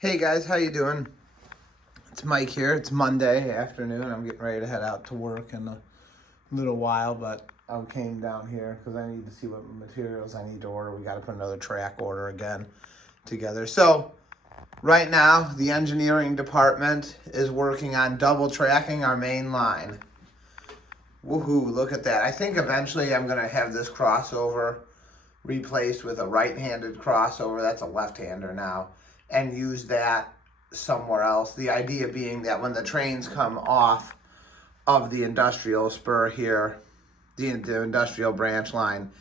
Hey guys, how you doing? It's Mike here. It's Monday afternoon. I'm getting ready to head out to work in a little while, but I came down here because I need to see what materials I need to order. We got to put another track order again together. So right now, the engineering department is working on double tracking our main line. Woohoo, look at that. I think eventually I'm going to have this crossover replaced with a right-handed crossover. That's a left-hander now. And use that somewhere else. The idea being that when the trains come off of the industrial spur here, the industrial branch line,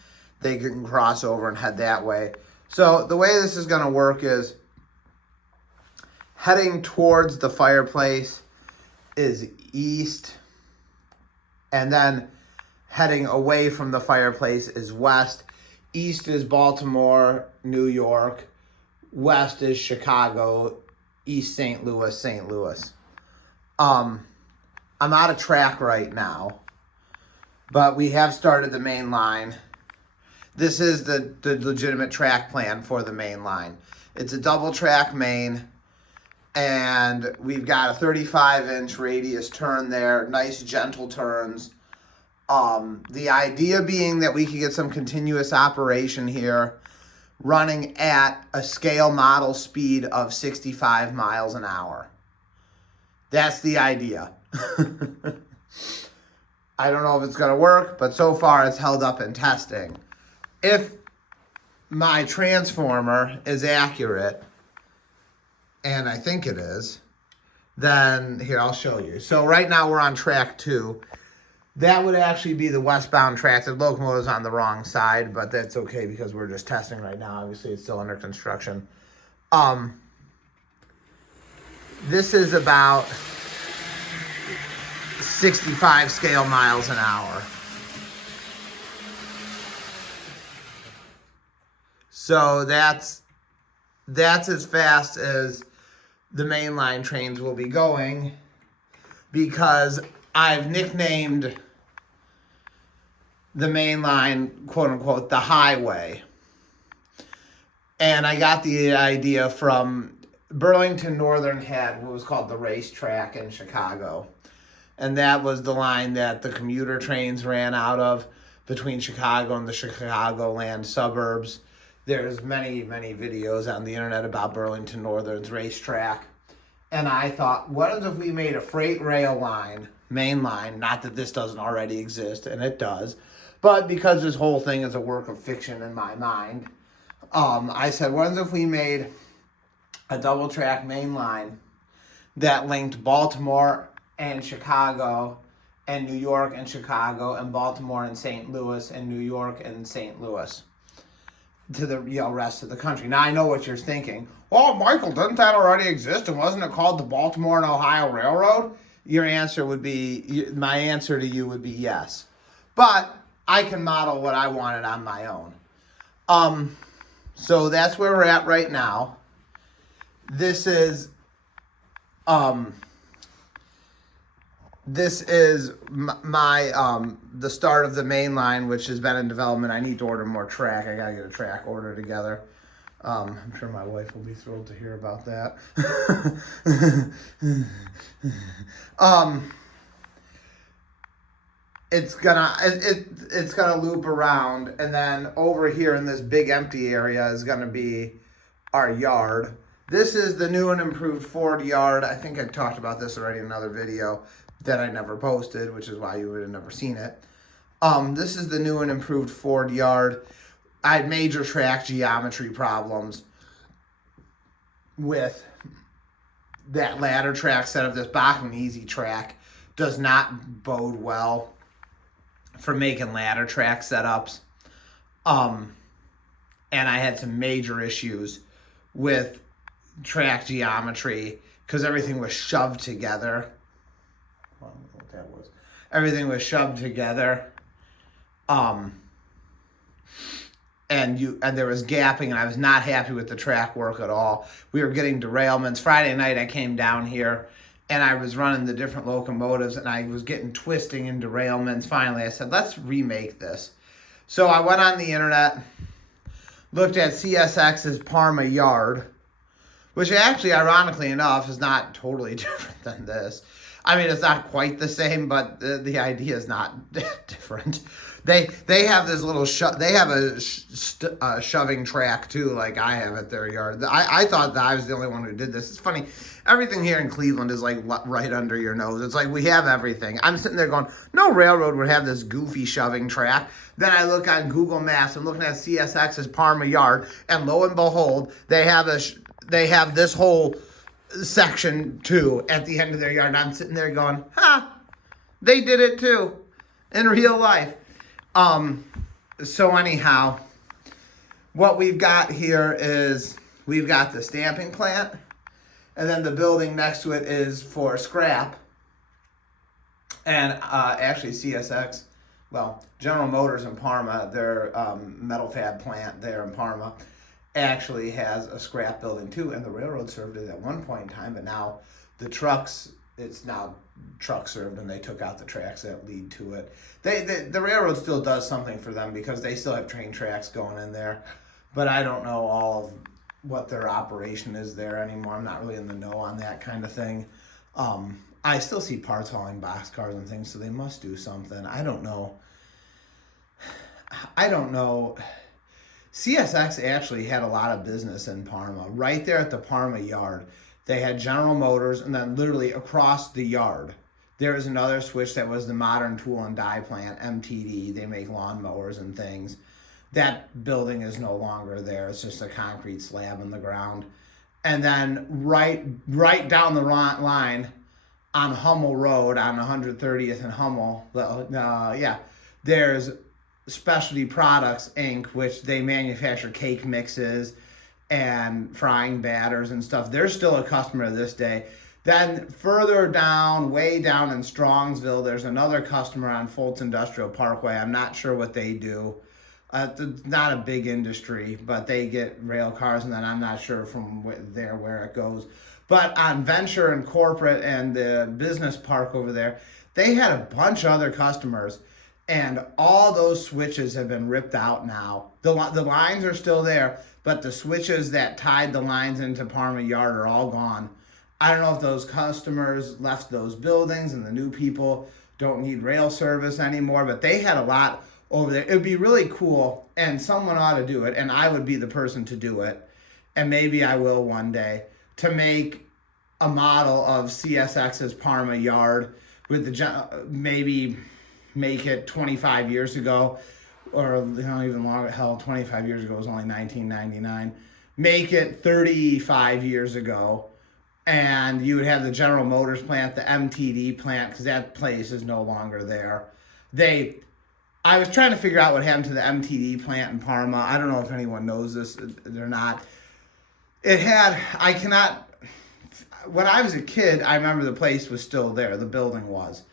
they can cross over and head that way. So the way this is going to work is heading towards the fireplace is east, and then heading away from the fireplace is west. East is Baltimore, New York. West is Chicago, East St. Louis, St. Louis. I'm out of track right now, but we have started the main line. This is the legitimate track plan for the main line. It's a double track main, and we've got a 35-inch radius turn there, nice gentle turns. The idea being that we could get some continuous operation here, running at a scale model speed of 65 miles an hour. That's the idea. I don't know if it's going to work, but so far it's held up in testing. If my transformer is accurate, and I think it is, then here, I'll show you. So right now we're on track 2. That would actually be the westbound track. The locomotive's on the wrong side, but that's okay because we're just testing right now. Obviously, it's still under construction. This is about 65 scale miles an hour. So that's as fast as the mainline trains will be going, because I've nicknamed the main line, quote unquote, the highway. And I got the idea from Burlington Northern had what was called the racetrack in Chicago. And that was the line that the commuter trains ran out of between Chicago and the Chicagoland suburbs. There's many, many videos on the internet about Burlington Northern's racetrack. And I thought, what if we made a freight rail line, main line, not that this doesn't already exist, and it does, but because this whole thing is a work of fiction in my mind, I said, what if we made a double track main line that linked Baltimore and Chicago and New York and Chicago and Baltimore and St. Louis and New York and St. Louis to the rest of the country. Now I know what you're thinking. Well, Michael, doesn't that already exist, and wasn't it called the Baltimore and Ohio Railroad? Your answer would be, my answer to you would be yes. But I can model what I wanted on my own. So that's where we're at right now. This is my the start of the main line, which has been in development. I need to order more track. I gotta get a track order together. I'm sure my wife will be thrilled to hear about that. It's gonna loop around, and then over here in this big empty area is gonna be our yard. This is the new and improved Ford yard. I think I talked about this already in another video that I never posted, which is why you would have never seen it. This is the new and improved Ford yard. I had major track geometry problems with that ladder track setup. This Bachman Easy track does not bode well for making ladder track setups. And I had some major issues with track geometry because everything was shoved together. I don't know what that was. Everything was shoved together. And there was gapping, and I was not happy with the track work at all. We were getting derailments. Friday night I came down here and I was running the different locomotives, and I was getting twisting and derailments. Finally, I said, let's remake this. So I went on the internet, looked at CSX's Parma yard, which actually, ironically enough, is not totally different than this. I mean, it's not quite the same, but the idea is not different. They have this little they have a shoving track too, like I have at their yard. I thought that I was the only one who did this. It's funny. Everything here in Cleveland is like right under your nose. It's like we have everything. I'm sitting there going, no railroad would have this goofy shoving track. Then I look on Google Maps. I'm looking at CSX's Parma yard, and lo and behold, they have this whole section too at the end of their yard. And I'm sitting there going, they did it too in real life. So anyhow, what we've got here is we've got the stamping plant, and then the building next to it is for scrap. And actually CSX, well, General Motors in Parma, their metal fab plant there in Parma, actually has a scrap building too, and the railroad served it at one point in time, but now it's now truck served, and they took out the tracks that lead to it. The railroad still does something for them because they still have train tracks going in there, but I don't know all of what their operation is there anymore. I'm not really in the know on that kind of thing. I still see parts hauling boxcars and things, so they must do something. I don't know. CSX actually had a lot of business in Parma. Right there at the Parma yard, they had General Motors, and then literally across the yard, there is another switch that was the Modern Tool and Die Plant, MTD. They make lawnmowers and things. That building is no longer there. It's just a concrete slab in the ground. And then right down the line on Hummel Road, on 130th and Hummel, there's Specialty Products Inc., which they manufacture cake mixes and frying batters and stuff. They're still a customer to this day. Then further down, way down in Strongsville, there's another customer on Fultz Industrial Parkway. I'm not sure what they do. It's not a big industry, but they get rail cars, and then I'm not sure from there where it goes. But on Venture and Corporate and the business park over there, they had a bunch of other customers, and all those switches have been ripped out now. The lines are still there, but the switches that tied the lines into Parma Yard are all gone. I don't know if those customers left those buildings and the new people don't need rail service anymore, but they had a lot over there. It would be really cool, and someone ought to do it, and I would be the person to do it, and maybe I will one day, to make a model of CSX's Parma Yard with maybe make it 25 years ago, or even longer. Hell, 25 years ago was only 1999. Make it 35 years ago, and you would have the General Motors plant, the MTD plant, because that place is no longer there. I was trying to figure out what happened to the MTD plant in Parma. I don't know if anyone knows this or not. When I was a kid, I remember the place was still there. The building was.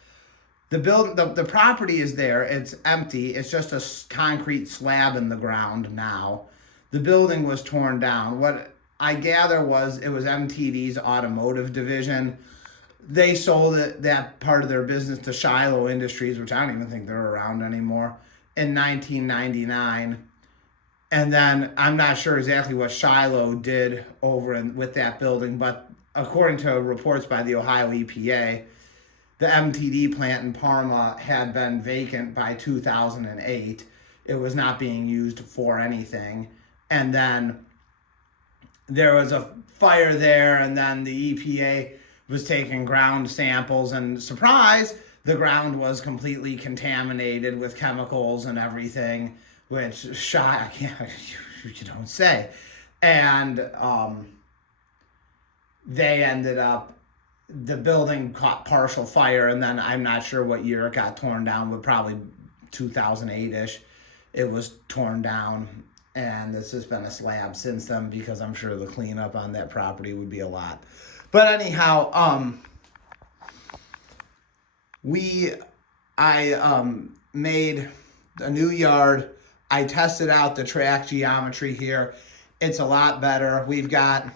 The property is there. It's empty. It's just a concrete slab in the ground now. The building was torn down. What I gather was it was MTD's automotive division. They sold that part of their business to Shiloh Industries, which I don't even think they're around anymore, in 1999. And then I'm not sure exactly what Shiloh did with that building, but according to reports by the Ohio EPA, the MTD plant in Parma had been vacant by 2008. It was not being used for anything. And then there was a fire there, and then the EPA was taking ground samples, and surprise, the ground was completely contaminated with chemicals and everything, which you don't say. And they ended up, the building caught partial fire, and then I'm not sure what year it got torn down, but probably 2008-ish. It was torn down, and it's just been a slab since then, because I'm sure the cleanup on that property would be a lot. But anyhow, I made a new yard. I tested out the track geometry here. It's a lot better. We've got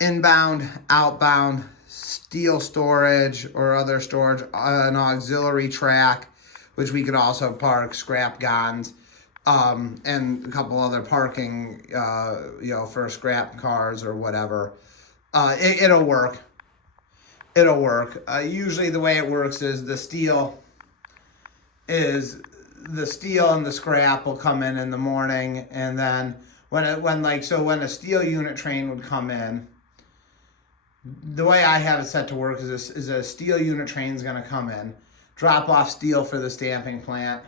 inbound, outbound, steel storage or other storage, an auxiliary track, which we could also park scrap guns. and a couple other parking, for scrap cars or whatever. It'll work. It'll work. Usually the way it works is the steel and the scrap will come in the morning, and then when a steel unit train would come in, the way I have it set to work is a steel unit train is going to come in, drop off steel for the stamping plant,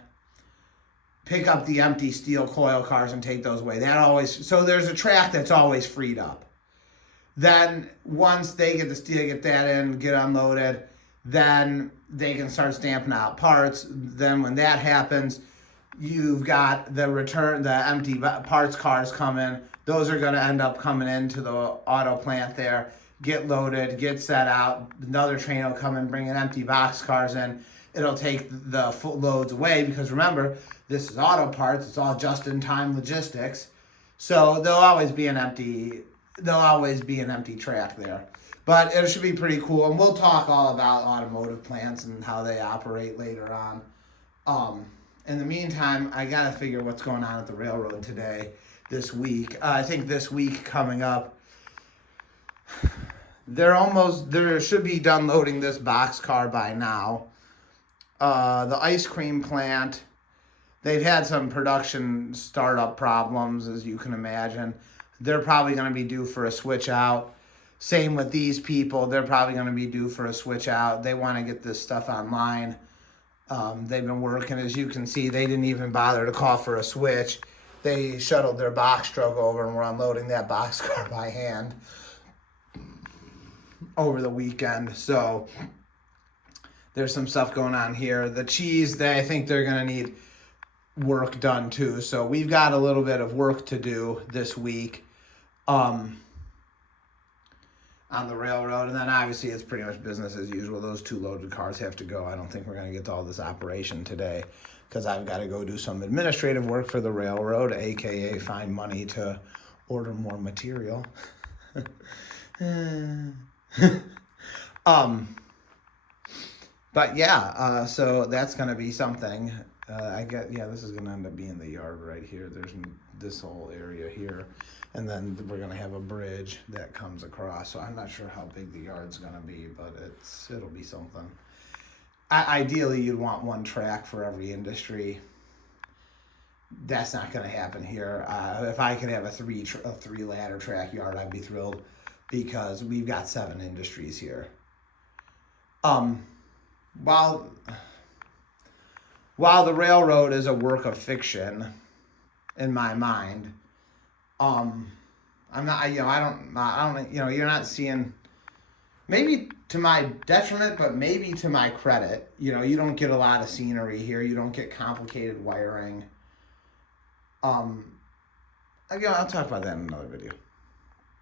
pick up the empty steel coil cars and take those away. So there's a track that's always freed up. Then once they get the steel, get that in, get unloaded, then they can start stamping out parts. Then when that happens, you've got the empty parts cars coming. Those are going to end up coming into the auto plant there, get loaded, get set out. Another train will come and bring in empty box cars in. It'll take the full loads away because remember, this is auto parts. It's all just-in-time logistics. So there'll always be an empty track there. But it should be pretty cool. And we'll talk all about automotive plants and how they operate later on. In the meantime, I got to figure what's going on at the railroad this week. I think this week coming up, they should be done loading this box car by now. The ice cream plant, they've had some production startup problems, as you can imagine. They're probably going to be due for a switch out. Same with these people. They're probably going to be due for a switch out. They want to get this stuff online. They've been working, as you can see, they didn't even bother to call for a switch. They shuttled their box truck over and were unloading that box car by hand over the weekend. So there's some stuff going on here. The cheese, I think they're going to need work done too. So we've got a little bit of work to do this week on the railroad. And then obviously it's pretty much business as usual. Those 2 loaded cars have to go. I don't think we're going to get to all this operation today because I've got to go do some administrative work for the railroad, aka find money to order more material. But yeah, so that's going to be something. This is going to end up being the yard right here. There's this whole area here. And then we're going to have a bridge that comes across. So I'm not sure how big the yard's going to be, but it'll be something. Ideally, you'd want 1 track for every industry. That's not going to happen here. If I could have a 3 ladder track yard, I'd be thrilled because we've got 7 industries here. While the railroad is a work of fiction in my mind, I'm not, you're not seeing, maybe to my detriment, but maybe to my credit, you don't get a lot of scenery here. You don't get complicated wiring. I'll talk about that in another video.